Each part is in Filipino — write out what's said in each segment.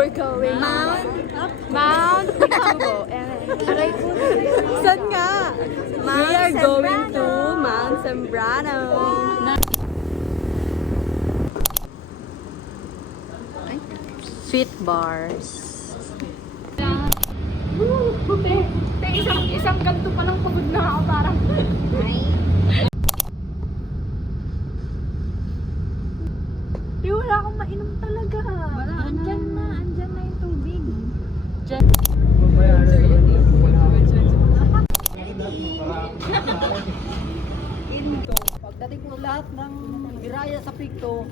We're going Mount Pinatubo. Saan nga? We are going to Mount Sembrano. Sweet bars. Isang ganto pa lang pagod na ako parang. Wala akong mainom talaga. Wala, andyan na yung tubig. Pagdating mo lahat ng biraya sa Picto.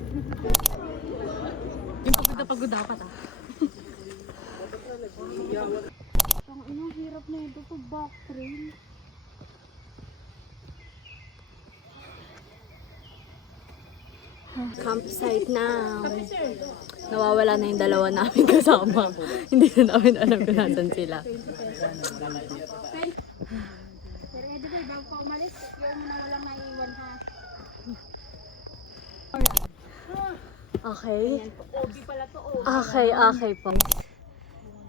Yung pagod na pagod dapat Ang hirap na ito to back trail. Campsite now. Nawawala na yung dalawa namin kasama. Hindi na namin alam kung nasan sila. Pero Eddie, bago ka umalis, yung mo na walang naiiwan ha. Okay. Obi pala to, oh. Okay po.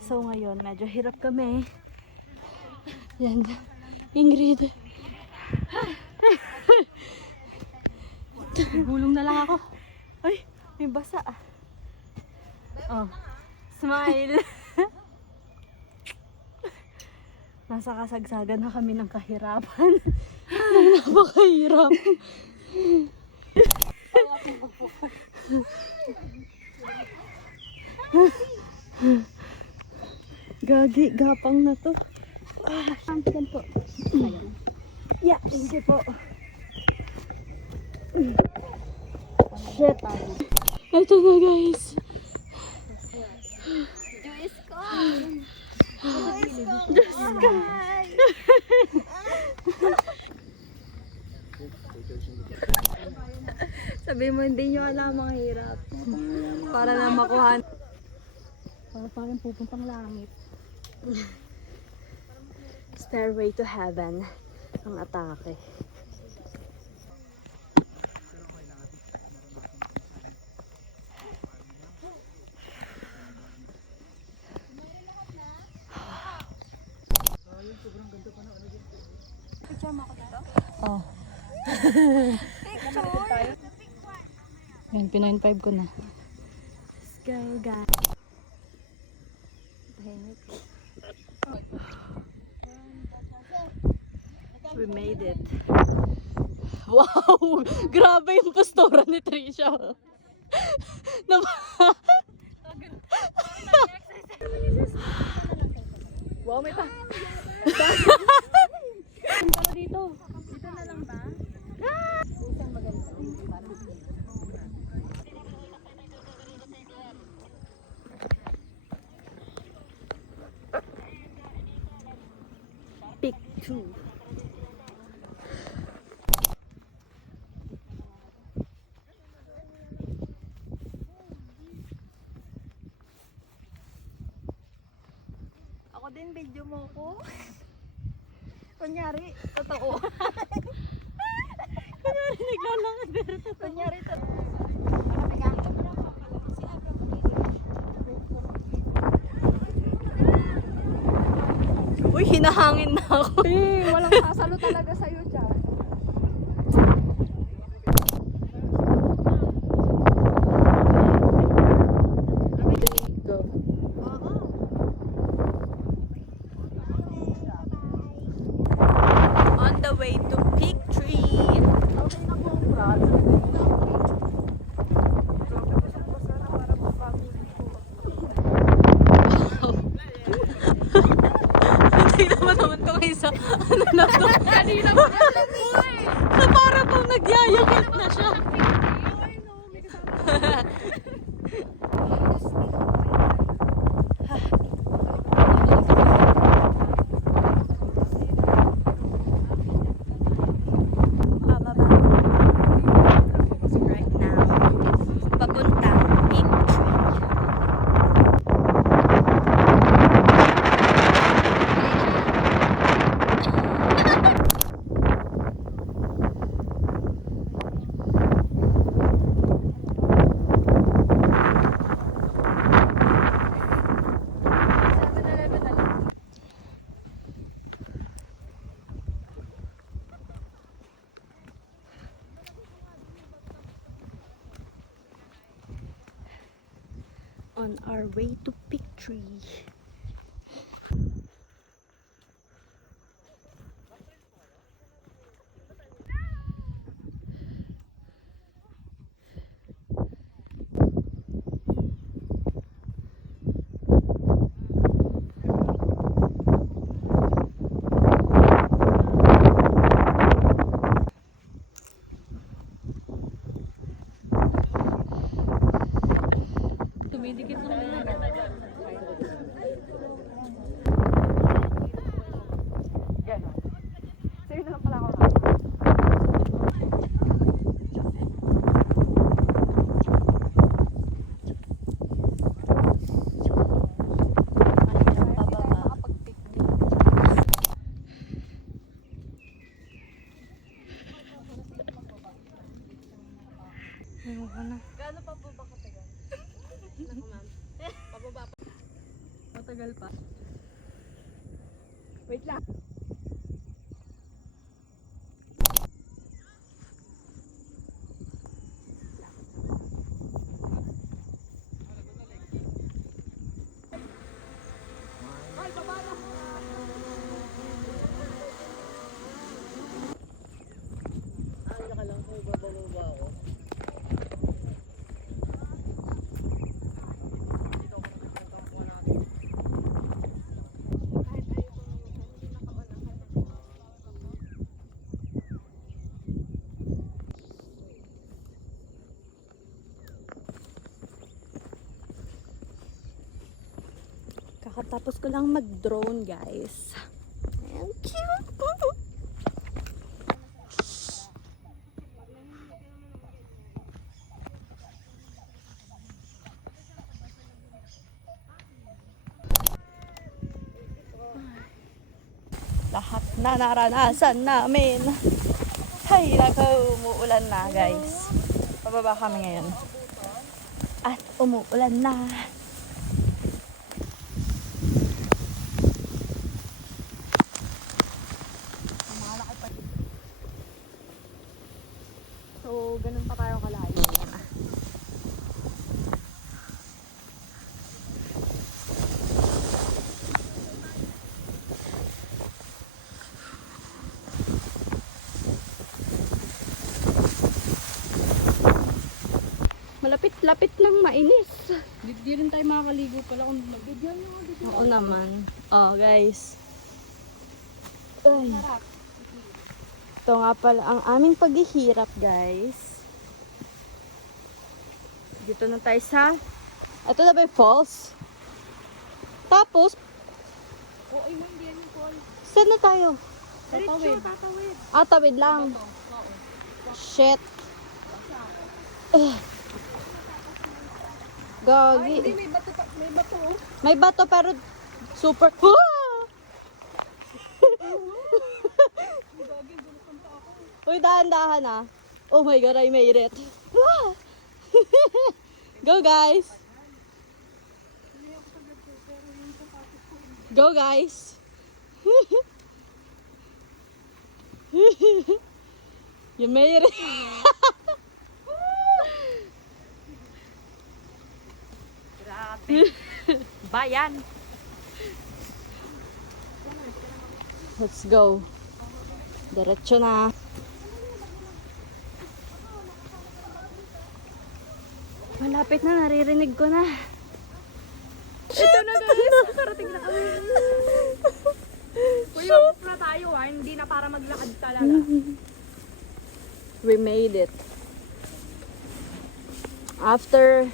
So ngayon, medyo hirap kami. Yan. Ingrid. Gulong na lang ako. Ay, may basa. Oh. Smile. Nasa kasagsagan na kami ng kahirapan. Napakahirap. Gagi, gapang na to. Yan po. Yeah, thank you po. Shit. Ito na guys. Diyos ko! Sabi mo, hindi nyo alam ang hirap. Para lang makuha. Parang pupuntang langit. Stairway to Heaven ang atake. Picture mo ako dito? Oh. Picture? Yan, P95 ko na. Let's go, guys. We made it. Wow! Grabe yung postura ni Trisha. Wow, may pa. Punta dito. Dito na lang ba? Pick 2. Ako din, video mo ko. Kunyari, totoo. Kunyari, naglalangad. Kunyari, totoo. Uy, hinahangin na ako. Walang sasalo talaga sa'yo dyan. Go. On the way to Peak Tree. Okay na po, Brad. Hindi naman itong isa. Ano na to? Kanina pa alam mo eh. Na parang pang nagyayakit na siya. Right now, papuntang Peak Tree. on our way to Pick Tree. Tumidikit lang nila. Sa'yo na lang pala ako. Ayun ko na. Gaano pa po ba katagal? Pababa pa. Matagal pa. Wait lang. Kakatapos ko lang mag-drone, guys. Ang cute! Lahat na naranasan namin. Hay, nako, umuulan na, guys. Pababa kami ngayon. At umuulan na. So, ganun pa tayo kalayo. Malapit-lapit lang mainis. Di rin tayo makakaligo pala kung nag-video nyo. Oo naman. Oh, guys. Ay. Ito nga pala ang aming paghihirap, guys. Dito na tayo sa... Ito na ba yung falls? Tapos, Oo, ay hindi yan yung call. saan na tayo? Tatawid. Tatawid. Ah, tawid lang. Shit. Gagi. Hindi, may bato pa. May bato. Oh. May bato pero super... Uy, dahan-dahan ah. Oh my God, I made it. Go guys. Go guys. You made it. Grabe. Bayan. Let's go. Diretso na. Malapit na, naririnig ko na. Ito na guys. Parating na kami. Kuya, na tayo ah. Hindi na para maglakad talaga. We made it. After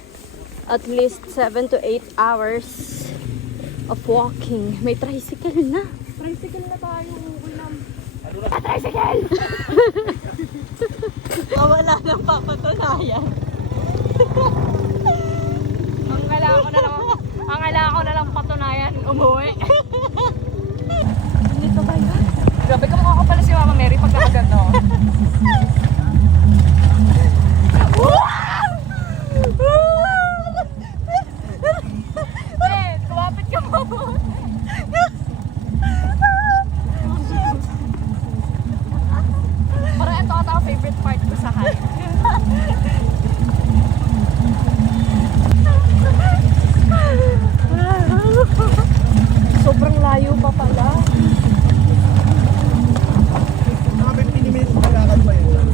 at least 7 to 8 hours of walking, may tricycle na. Tricycle na tayo. Uwi na. Tricycle! Wala nang papatunayan. Ang kailangan ko na lang patunayan. Umuwi. Dito ba yun? Grabe ka mukha ka pala si Mama Mary pagkakaganda. Kumapit ka mo. Parang ito ata ang favorite part ko sa hike. pala. Mga 15 minutes na lakad pa yun.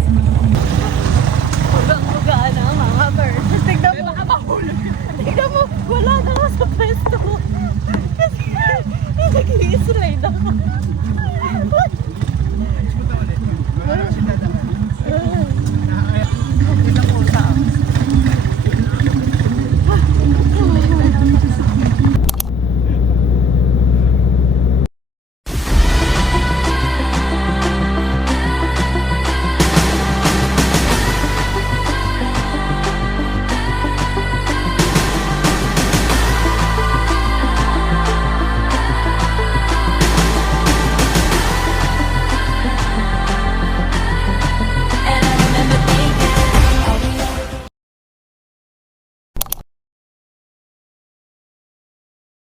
Bugang-bugaan na ang mga birds. Tignan mo. Tignan mo, wala na ako sa pwesto. Kasi nag-i-slide ako.